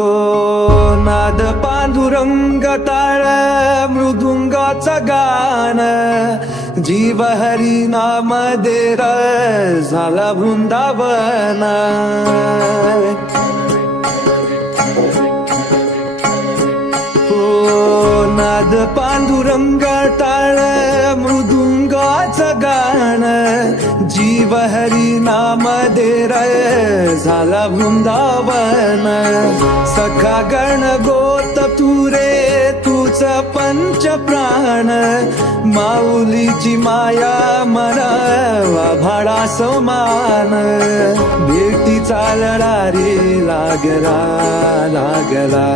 हो नाद पांडुरंग टाळ मृदुंगाचं गाण जीव हरी नाम देर झाला वृंदावन हो नाद पांडुरंग टाळ मृदुंगाचं गाण जीव हरी नाम देर झाला वृंदावन सखा गण गोत तुरे तुझ पंच प्राण माऊलीची माया मनावा भाडा समान भेटीचा लढा रे लागला लागला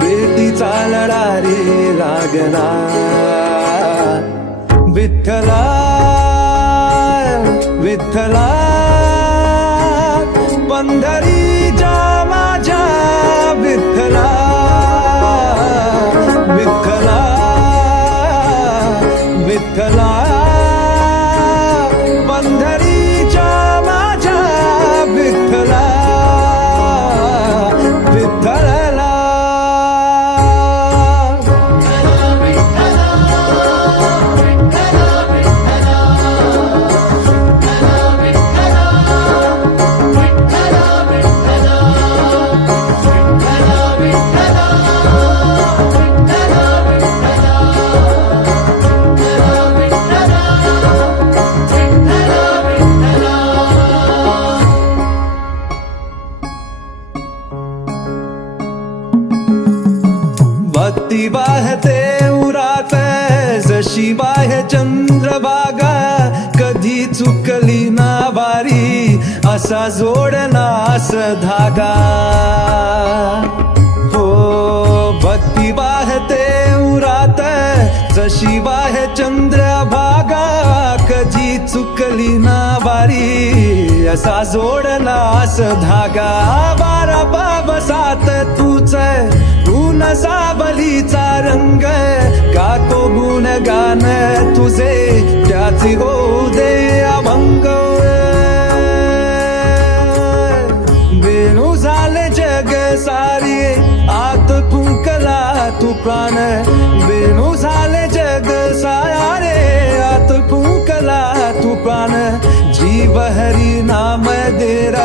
भेटीचा लढा रे लागला विठ्ठला विठ्ठला पंढरीच्या माझ्या विठ्ठला विठ्ठला विठ्ठला पंढरीच्या माझ्या विठ्ठला विठ्ठला भक्ती वाहते उरात जशी वाहे चंद्रभागा कधी चुकली ना वारी असा जोडनास धागा हो भक्ती वाहते उरात जशी वाहे चंद्रभागा कधी चुकली ना वारी असा जोडनास धागा बारा बाबसात तूच गुण सावलीचा रंग का तो गुण गान तुझे त्याची होऊ दे अभंग वेणू झाले जग सारी आत फुंकला तू प्राण वेणू झाले जग सारे आत फुंकला तू प्राण जीव हरी नाम देरा